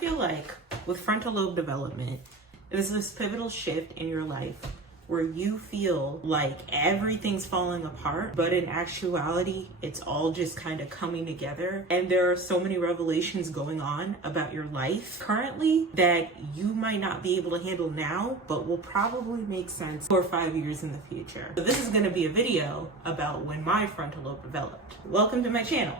feel like with frontal lobe development, there's this pivotal shift in your life where you feel like everything's falling apart, but in actuality, it's all just kind of coming together. And there are so many revelations going on about your life currently that you might not be able to handle now, but will probably make sense 4 or 5 years in the future. So this is gonna be a video about when my frontal lobe developed. Welcome to my channel.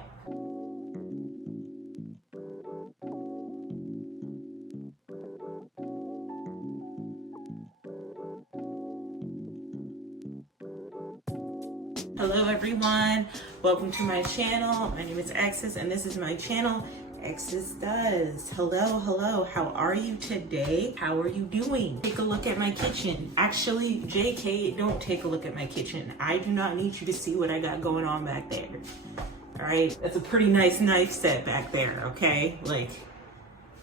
Hello everyone, welcome to my channel. My name is X's and this is my channel, X's Does. Hello, how are you today? How are you doing? Take a look at my kitchen. Actually, JK, don't take a look at my kitchen. I do not need you to see what I got going on back there. All right, that's a pretty nice knife set back there, okay? Like,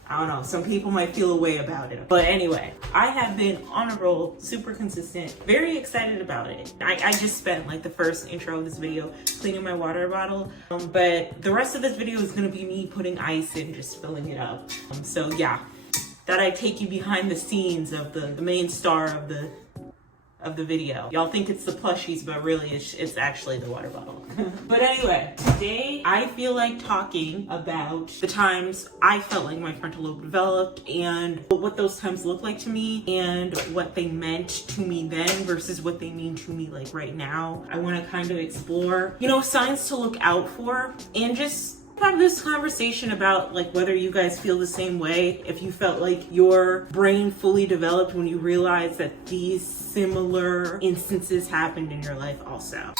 I don't know, some people might feel a way about it. But anyway, I have been on a roll, super consistent, very excited about it. I just spent like the first intro of this video cleaning my water bottle. But the rest of this video is gonna be me putting ice in, just filling it up. So yeah, that I take you behind the scenes of the main star of the video. Y'all think it's the plushies, but really it's actually the water bottle. But anyway, today I feel like talking about the times I felt like my frontal lobe developed and what those times look like to me and what they meant to me then versus what they mean to me like right now. I want to kind of explore, signs to look out for and just have this conversation about like whether you guys feel the same way, if you felt like your brain fully developed when you realized that these similar instances happened in your life also.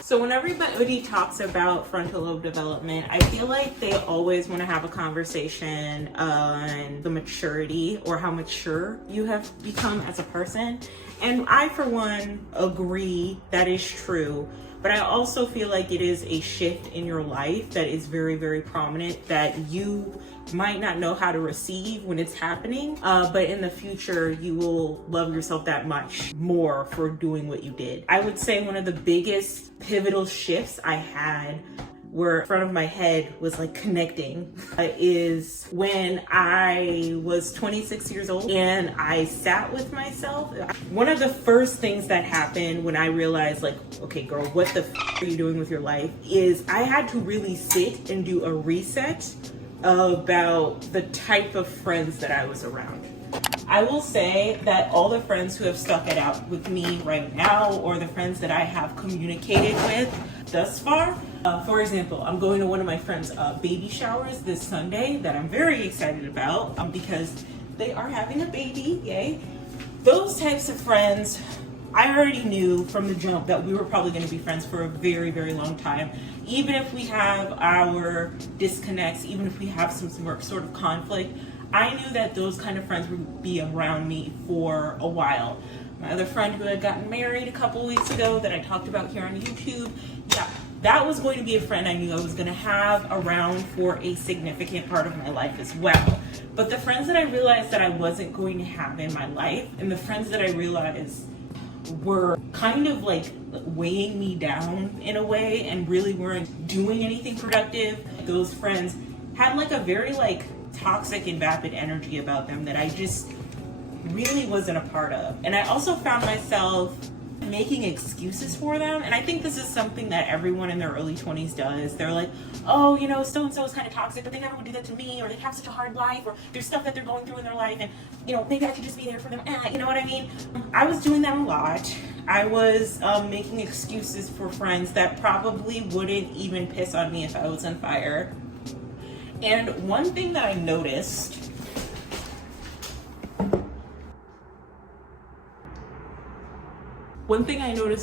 So when everybody talks about frontal lobe development, I feel like they always want to have a conversation on the maturity or how mature you have become as a person. And I, for one, agree that is true. But I also feel like it is a shift in your life that is very, very prominent that you might not know how to receive when it's happening. But in the future, you will love yourself that much more for doing what you did. I would say one of the biggest pivotal shifts I had where front of my head was like connecting is when I was 26 years old and I sat with myself. One of the first things that happened when I realized like, okay girl, what the are you doing with your life, is I had to really sit and do a reset about the type of friends that I was around. I will say that all the friends who have stuck it out with me right now, or the friends that I have communicated with thus far, for example, I'm going to one of my friends' baby showers this Sunday that I'm very excited about because they are having a baby, yay. Those types of friends, I already knew from the jump that we were probably going to be friends for a very, very long time. Even if we have our disconnects, even if we have some sort of conflict, I knew that those kind of friends would be around me for a while. My other friend who had gotten married a couple weeks ago that I talked about here on YouTube, yeah, that was going to be a friend I knew I was going to have around for a significant part of my life as well. But the friends that I realized that I wasn't going to have in my life, and the friends that I realized were kind of like weighing me down in a way and really weren't doing anything productive, those friends had like a very like toxic and vapid energy about them that I just really wasn't a part of. And I also found myself making excuses for them. And I think this is something that everyone in their early 20s does. They're like, oh, so-and-so is kind of toxic, but they never would do that to me, or they have such a hard life, or there's stuff that they're going through in their life, and, maybe I could just be there for them. You know what I mean? I was doing that a lot. I was making excuses for friends that probably wouldn't even piss on me if I was on fire. And one thing that I noticed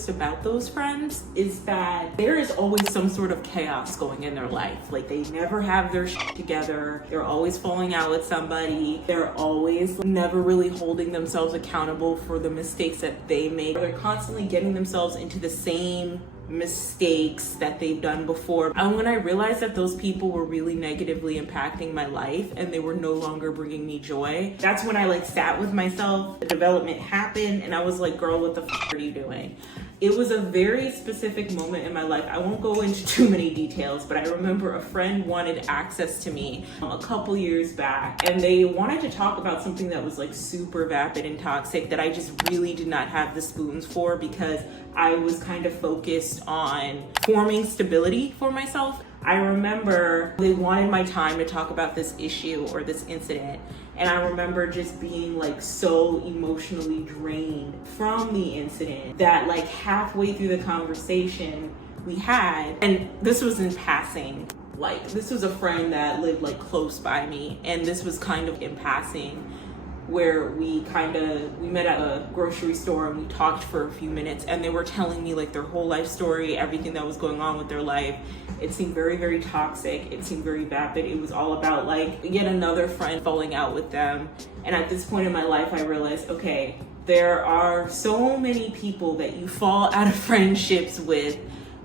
about those friends is that there is always some sort of chaos going in their life. Like they never have their shit together. They're always falling out with somebody. They're always never really holding themselves accountable for the mistakes that they make. They're constantly getting themselves into the same mistakes that they've done before. And when I realized that those people were really negatively impacting my life and they were no longer bringing me joy, that's when I like sat with myself. The development happened and I was like, girl, what the f are you doing? It was a very specific moment in my life. I won't go into too many details, but I remember a friend wanted access to me a couple years back, and they wanted to talk about something that was like super vapid and toxic that I just really did not have the spoons for, because I was kind of focused on forming stability for myself. I remember they wanted my time to talk about this issue or this incident. And I remember just being like so emotionally drained from the incident that like halfway through the conversation we had, and this was in passing, like this was a friend that lived like close by me, and this was kind of in passing, where we met at a grocery store and we talked for a few minutes, and they were telling me like their whole life story, everything that was going on with their life. It seemed very, very toxic. It seemed very vapid. It was all about like yet another friend falling out with them. And at this point in my life, I realized, okay, there are so many people that you fall out of friendships with.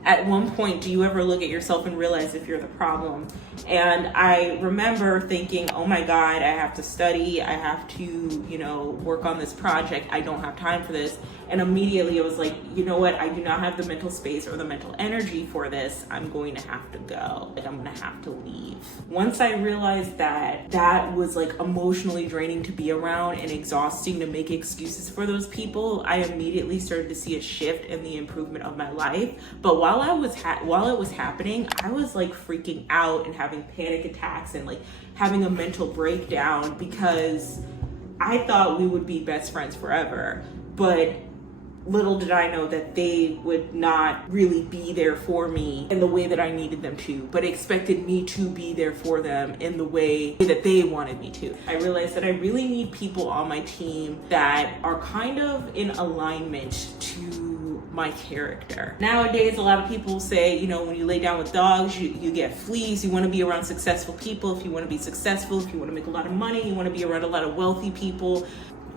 At one point, do you ever look at yourself and realize if you're the problem? And I remember thinking, oh my God, I have to study. I have to, work on this project. I don't have time for this. And immediately I was like, you know what? I do not have the mental space or the mental energy for this. I'm going to have to go. Like, I'm going to have to leave. Once I realized that that was like emotionally draining to be around and exhausting to make excuses for those people, I immediately started to see a shift in the improvement of my life. But while it was happening, I was like freaking out and having panic attacks and like having a mental breakdown, because I thought we would be best friends forever. But little did I know that they would not really be there for me in the way that I needed them to, but expected me to be there for them in the way that they wanted me to. I realized that I really need people on my team that are kind of in alignment to my character. Nowadays, a lot of people say, when you lay down with dogs, you get fleas. You want to be around successful people. If you want to be successful, if you want to make a lot of money, you want to be around a lot of wealthy people.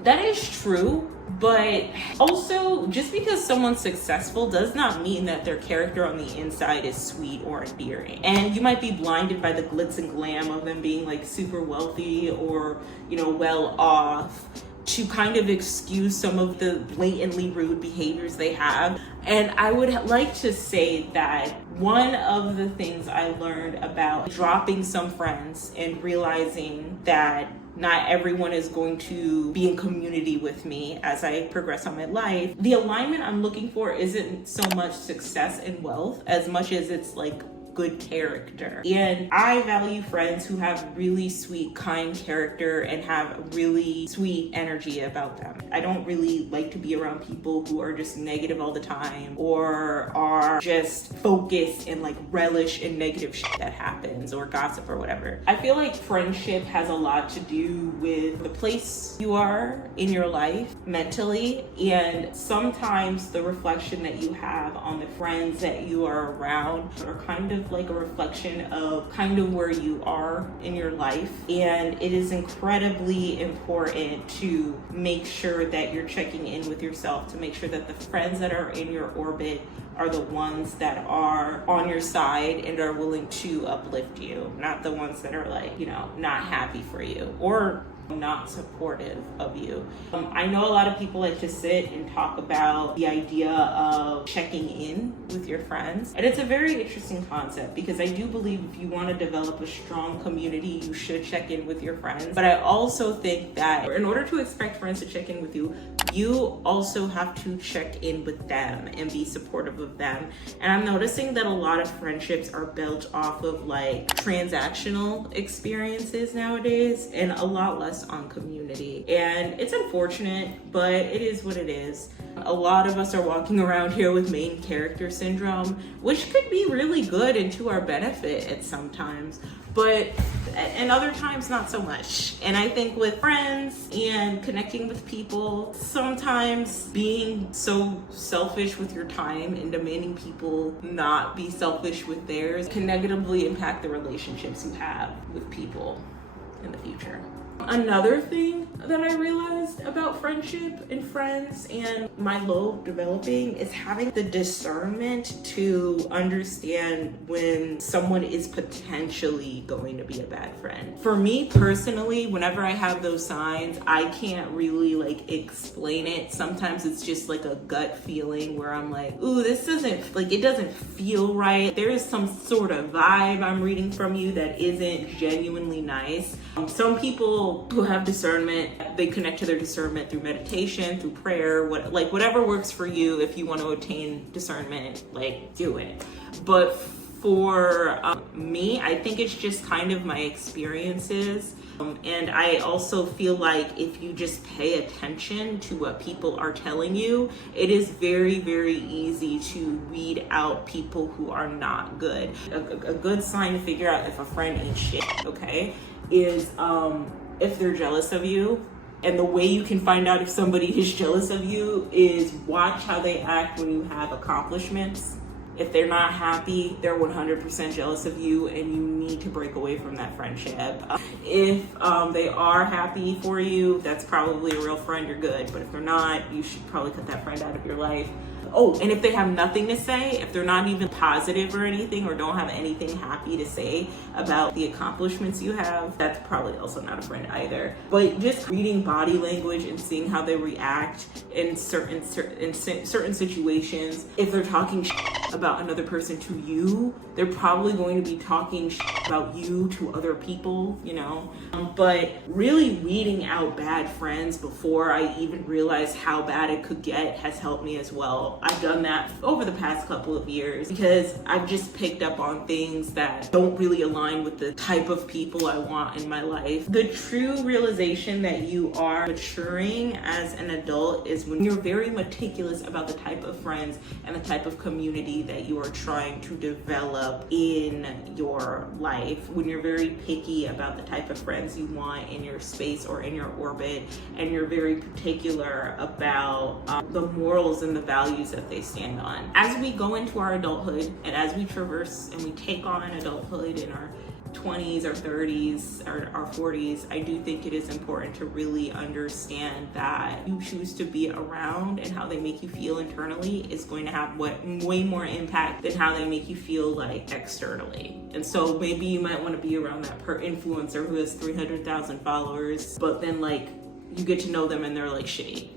That is true, but also just because someone's successful does not mean that their character on the inside is sweet or endearing. And you might be blinded by the glitz and glam of them being like super wealthy or, well off, to kind of excuse some of the blatantly rude behaviors they have. And I would like to say that one of the things I learned about dropping some friends and realizing that not everyone is going to be in community with me as I progress on my life. The alignment I'm looking for isn't so much success and wealth as much as it's like good character. And I value friends who have really sweet, kind character and have really sweet energy about them. I don't really like to be around people who are just negative all the time or are just focused and like relish in negative shit that happens or gossip or whatever. I feel like friendship has a lot to do with the place you are in your life mentally, and sometimes the reflection that you have on the friends that you are around are kind of like a reflection of kind of where you are in your life. And it is incredibly important to make sure that you're checking in with yourself, to make sure that the friends that are in your orbit are the ones that are on your side and are willing to uplift you, not the ones that are like, not happy for you or not supportive of you. I know a lot of people like to sit and talk about the idea of checking in with your friends. And it's a very interesting concept, because I do believe if you want to develop a strong community, you should check in with your friends. But I also think that in order to expect friends to check in with you, you also have to check in with them and be supportive of them. And I'm noticing that a lot of friendships are built off of like transactional experiences nowadays and a lot less on community. And it's unfortunate, but it is what it is. A lot of us are walking around here with main character syndrome, which could be really good and to our benefit at some times, but and other times not so much. And I think with friends and connecting with people, sometimes being so selfish with your time and demanding people not be selfish with theirs can negatively impact the relationships you have with people in the future. future. Another thing that I realized about friendship and friends and my lobe developing is having the discernment to understand when someone is potentially going to be a bad friend. For me personally, whenever I have those signs, I can't really like explain it. Sometimes it's just like a gut feeling where I'm like, ooh, this doesn't, like, it doesn't feel right. There is some sort of vibe I'm reading from you that isn't genuinely nice. Some people who have discernment, they connect to their discernment through meditation, through prayer, whatever works for you. If you want to attain discernment, like, do it. But for me, I think it's just kind of my experiences. And I also feel like if you just pay attention to what people are telling you, it is very, very easy to weed out people who are not good. A good sign to figure out if a friend ain't shit, okay, is if they're jealous of you. And the way you can find out if somebody is jealous of you is watch how they act when you have accomplishments. If they're not happy, they're 100% jealous of you, and you need to break away from that friendship. If they are happy for you, that's probably a real friend, you're good. But if they're not, you should probably cut that friend out of your life. Oh, and if they have nothing to say, if they're not even positive or anything, or don't have anything happy to say about the accomplishments you have, that's probably also not a friend either. But just reading body language and seeing how they react in certain situations. If they're talking about another person to you, they're probably going to be talking about you to other people, you know? But really weeding out bad friends before I even realized how bad it could get has helped me as well. I've done that over the past couple of years because I've just picked up on things that don't really align with the type of people I want in my life. The true realization that you are maturing as an adult is when you're very meticulous about the type of friends and the type of community that you are trying to develop in your life. When you're very picky about the type of friends you want in your space or in your orbit, and you're very particular about the morals and the values that they stand on. As we go into our adulthood and as we traverse and we take on adulthood in our 20s or 30s or our 40s, I do think it is important to really understand that you choose to be around and how they make you feel internally is going to have way more impact than how they make you feel like externally. And so maybe you might want to be around that influencer who has 300,000 followers, but then like you get to know them and they're like shitty.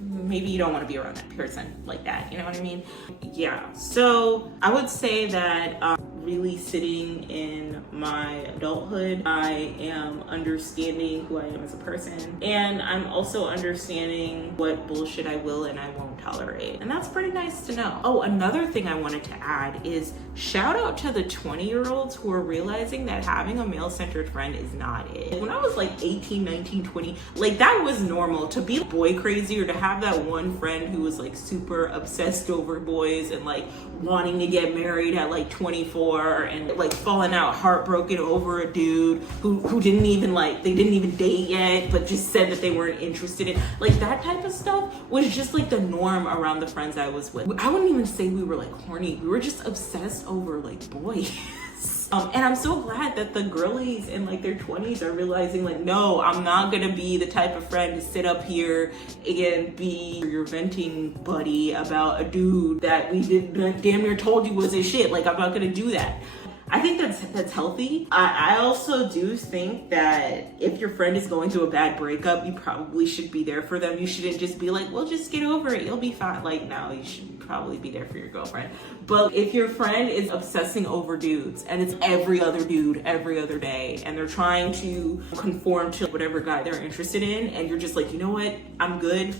Maybe you don't want to be around that person like that, you know what I mean? Yeah, so I would say that really sitting in my adulthood, I am understanding who I am as a person, and I'm also understanding what bullshit I will and I won't tolerate, and that's pretty nice to know. Oh, another thing I wanted to add is shout out to the 20-year-olds who are realizing that having a male-centered friend is not it. When I was like 18, 19, 20, like that was normal to be boy crazy or to have that one friend who was like super obsessed over boys and like wanting to get married at like 24 and like falling out heartbroken over a dude who didn't even they didn't even date yet but just said that they weren't interested in, like, that type of stuff was just like the norm around the friends I was with. I wouldn't even say we were like horny, we were just obsessed over like boys. And I'm so glad that the girlies in like their 20s are realizing like, no, I'm not gonna be the type of friend to sit up here and be your venting buddy about a dude that we damn near told you was his shit. Like, I'm not gonna do that. I think that's healthy. I also do think that if your friend is going through a bad breakup, you probably should be there for them. You shouldn't just be like, well, just get over it, you'll be fine. Like, no, you should probably be there for your girlfriend. But if your friend is obsessing over dudes and it's every other dude every other day and they're trying to conform to whatever guy they're interested in, and you're just like, you know what, I'm good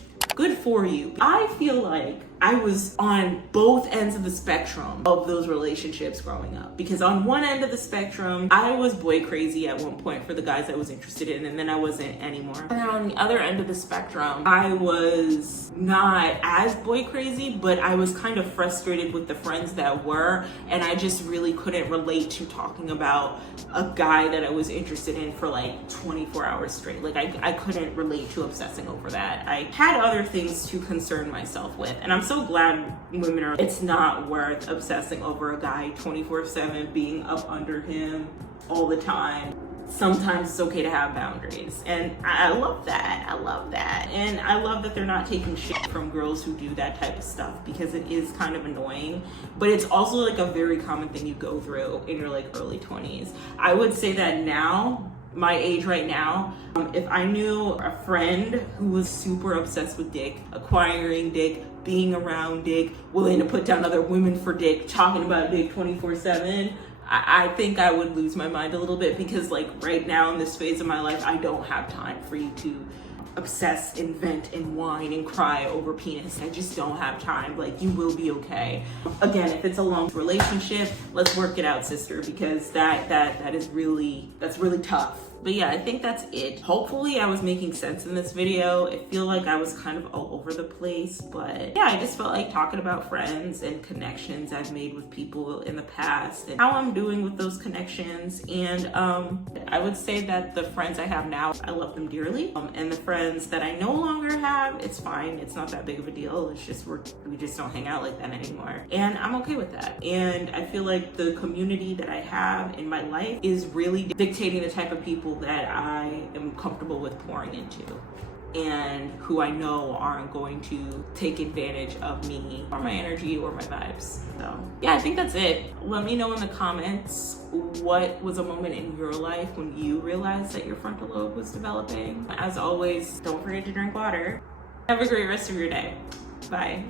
for you. I feel like I was on both ends of the spectrum of those relationships growing up, because on one end of the spectrum, I was boy crazy at one point for the guys I was interested in, and then I wasn't anymore. And then on the other end of the spectrum, I was not as boy crazy, but I was kind of frustrated with the friends that were, and I just really couldn't relate to talking about a guy that I was interested in for like 24 hours straight. Like, I couldn't relate to obsessing over that. I had other things to concern myself with, and I'm so glad women are, it's not worth obsessing over a guy 24/7, being up under him all the time. sometimes it's okay to have boundaries. And I love that. I love that. And I love that they're not taking shit from girls who do that type of stuff, because it is kind of annoying. But it's also like a very common thing you go through in your like early 20s. I would say that now, my age right now, if I knew a friend who was super obsessed with dick, acquiring dick, being around dick, willing to put down other women for dick, talking about dick 24/7, I think I would lose my mind a little bit, because like right now in this phase of my life, I don't have time for you to obsess and vent and whine and cry over penis. I just don't have time. Like, you will be okay. Again, if it's a long relationship, let's work it out, sister, because that's really tough. But yeah, I think that's it. Hopefully I was making sense in this video. I feel like I was kind of all over the place, but yeah, I just felt like talking about friends and connections I've made with people in the past and how I'm doing with those connections. And I would say that the friends I have now, I love them dearly. And the friends that I no longer have, it's fine. It's not that big of a deal. It's just we just don't hang out like that anymore. And I'm okay with that. And I feel like the community that I have in my life is really dictating the type of people that I am comfortable with pouring into, and who I know aren't going to take advantage of me or my energy or my vibes. So yeah, I think that's it. Let me know in the comments what was a moment in your life when you realized that your frontal lobe was developing. As always, don't forget to drink water. Have a great rest of your day. Bye.